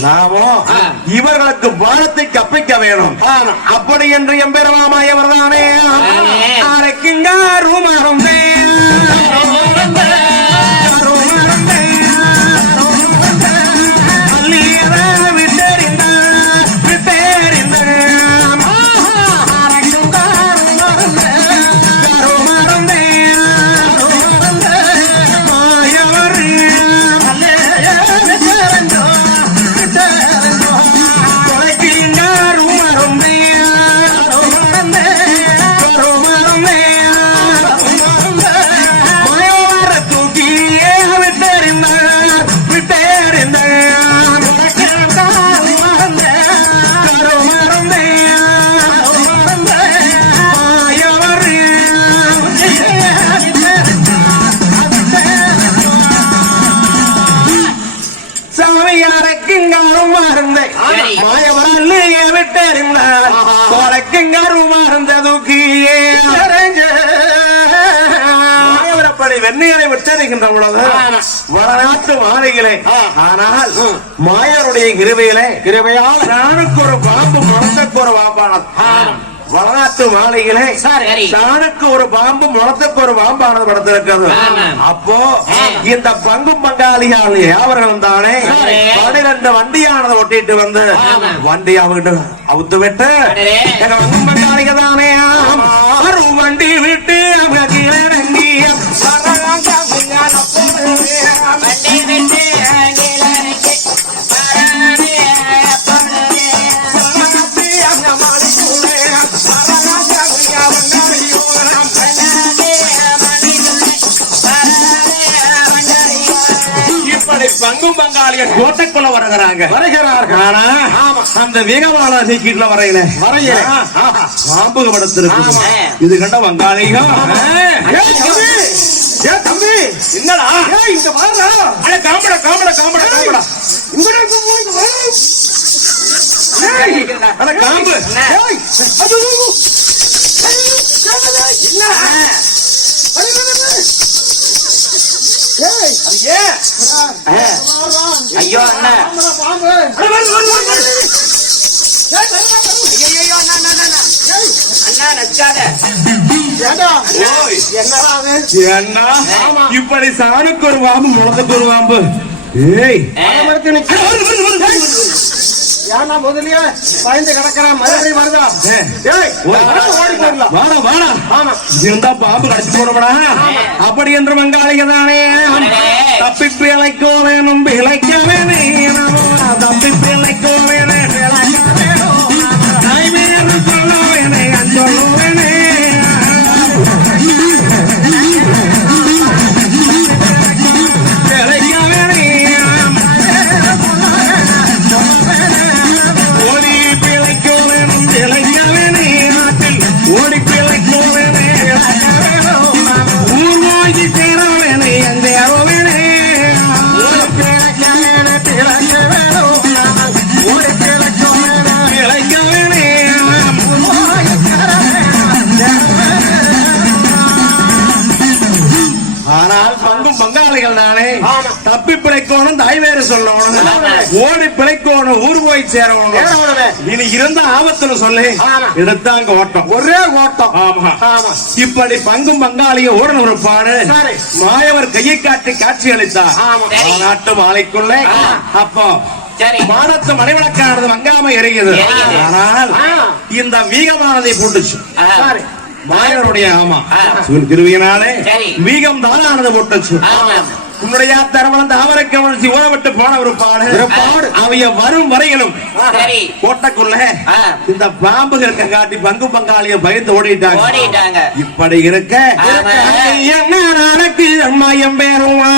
நாமோ ஆ. இவர்களுக்கு பாரத்தை கப்பிக்க வேணும். அப்படி என்று எம்பெருமாமாயவர் தானே தானே. அரைக்குங்காரும் மறந்தே சாமியாரக்குங்காரும் மருந்தை சரி. மாயவரல்லு விட்டறிந்தார். மாயவரப்படி விட்டறிகின்ற பொழுது வடநாட்டு மாலைகளே. ஆனால் மாயருடைய கிருபையிலே கிருபையால் நானுக்கு ஒரு பாம்பு முழந்தக்கு ஒரு பாம்பானது மாலைகளே சரி. சாணுக்கு ஒரு பாம்பு முளத்துக்கு ஒரு பாம்பானது படுத்திருக்கிறது. அப்போ. இந்த பங்கும் பங்காளிகள் அவர்களும் தானே. பன்னிரண்டு வண்டியானதை ஒட்டிட்டு வந்து. வண்டி அவங்கிட்ட அவுத்து விட்டு. எங்க பங்கும் பங்காளிக தானே வண்டி விட்டு அவங்க பங்காளிகள் கோட்டைக்குள்ள வருகிறாங்க வருகிறார்கள். ஆனா அந்த வேகமான சீக்கிரத்துல வரையில. வரையில. பாம்பு படத்திருக்கு ஆமா. இது கண்ட வங்காளிகம் ஏ தம்பி. என்னடா? இங்க வாடா. அட இங்கடா வா. ஏய், காம்பு. என்ன? ஏய், அது, அது, அது. ஏய், ஏய், என்ன? அது, அது, அது. ஏய், அது ஏன்? ஐயோ அண்ணா அட, வருது, வருது, வருது, வருது. ஏய், வருது, ஐயோ அண்ணா நச்சாத? இப்படி சாணுக்கு ஒரு பாம்பு முளத்துக்கு ஒரு பாம்பு ஏய். ஏன்னா முதலிய பயந்து கிடக்கிறான் மறுபடியும் வருதா? ஏய், வாடா, ஓடி போயிடலாம். வாடா, வாடா. இருந்தா பாம்பு கடிச்சு போடப்படா அப்படி என்று வங்காளிக தானே தப்பி பிழைக்கோ வேணும் வேணும் தப்பி பிழைக்கோ ஓடி பிழைக்கணும் ஊர் போய் சேரணும் இனி இருந்த ஆபத்துல சொல்லி. எடுத்தாங்க ஓட்டம். ஒரே ஓட்டம். ஆமா. இப்படி பங்கும் பங்காளிய ஓடணும் சரி. மாயவர் கையை காட்டி காட்சி அளித்தார். நாட்டு மாலைக்குள்ளே. அப்போ மானத்து மணிவிளக்கானது மங்காம எரியுது. ஆனால் இந்த வீகமானதை போட்டுச்சு. மாயவருடைய ஆமா. திருவியனாலே. வீகம் தானானது போட்டுச்சு. உன்னுடைய தரவளம் தாமரை கவனிச்சு போன ஒரு பாடு. பாடு. அவைய வரும் வரையிலும் சரி. கோட்டைக்குள்ள. இந்த பாம்பு இருக்க காட்டி பங்கு பங்காளிய பயந்து ஓடிட்டாங்க. ஓடிட்டாங்க. இப்படி இருக்க நடக்கு அம்மாயம் பேருவா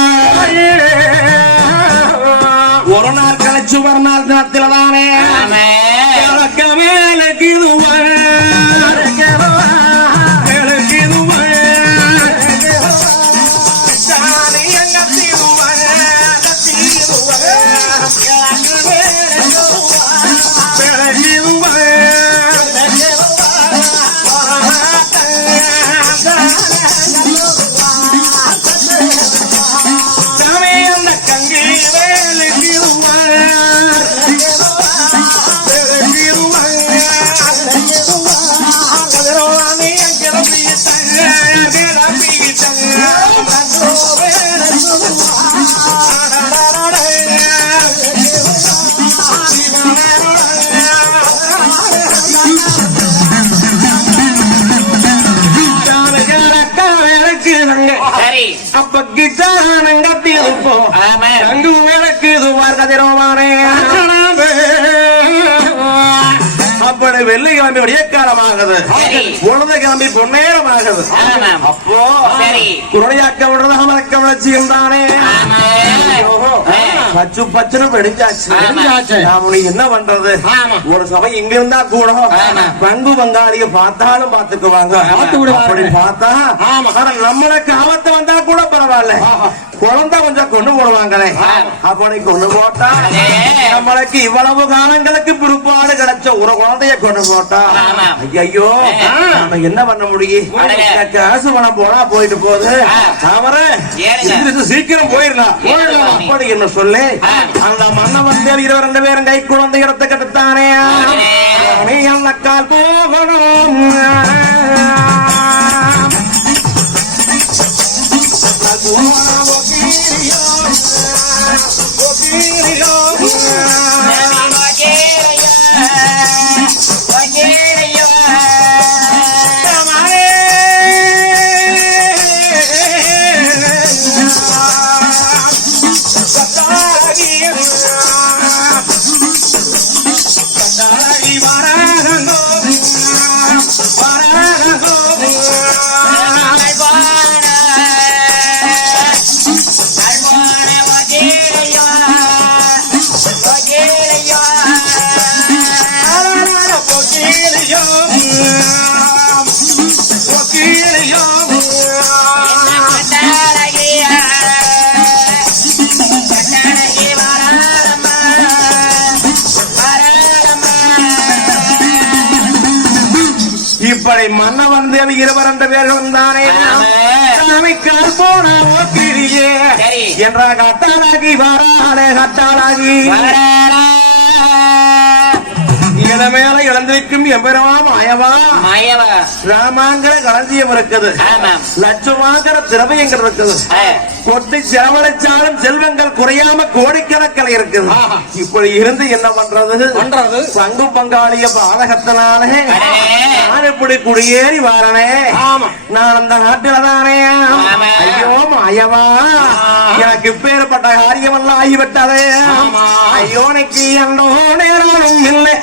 ஒரு நாள் கழிச்சு ஒரு நாள் தினத்தில தானே கிழக்க மேலக்கு அப்பக்கிச்சானம் கட்டியிருப்போம் ஆமா தங்கு விளக்கு இதுவார் கதிரோமானே அப்படி வெள்ளை கிளம்பி விடியக்காலமாகுது சரி. உழுத கிளம்பி பொன்னேரமாகுது. அப்போ சரி. குரணியாக்க விடுறது அமரக்க விளச்சியும் தானே. பச்சு பச்சுன்னு வெடிஞ்சாச்சு. நாம என்ன பண்றது. ஒரு சபை இங்க இருந்தா கூட. பண்பு பங்காளிய பார்த்தாலும் பாத்துக்குவாங்க. அப்படி பார்த்தா நம்மளுக்கு ஆபத்து வந்தா கூட பரவாயில்ல. குழந்தை கொஞ்சம் கொண்டு போடுவாங்களே. அப்படி கொண்டு போட்டா. நம்மளுக்கு இவ்வளவு காலங்களுக்கு பிற்பாடு கிடைச்ச ஒரு குழந்தைய கொண்டு போட்டா. ஐயோ ஆ. நாம என்ன பண்ண முடியும். காசு பணம் போனா போயிட்டு போகுது. அவரு சீக்கிரம் போயிடலாம். அப்படி என்ன சொல்லு. அந்த மன்னவன் தேவி இருபது ரெண்டு பேரும் கை குழந்தை அடடே. நீ அந்த கால் போகணும் இப்படி மன்னவன் தேவி இருவர் ரெண்டு பேரும் தானே போன சரி. என்ற கட்டாளாகி வராளே கட்டாளாகி இட மேல இழந்திருக்கும் எம்பெருமாம் அயவா மாயவா ராமாங்கிற களஞ்சியம் இருக்குது லட்சமாங்கிற திரவியங்கள் இருக்குது. கொட்டி செலவழிச்சாலும் செல்வங்கள் குறையாம கோடிக்கணக்கில் இருக்குது. இப்படி இருந்து என்ன பண்றது பண்றது? பங்கு பங்காளிய பாதகத்தினாலே. நான் இப்படி குடியேறி வாரனே ஆமா. நான் அந்த நாட்டில தானே. ஐயோ மாயவா எனக்கு இப்பேற்பட்ட காரியம் எல்லாம் ஆகிவிட்டதே. ஐயோனைக்கு அண்டோ நேரம் இல்லை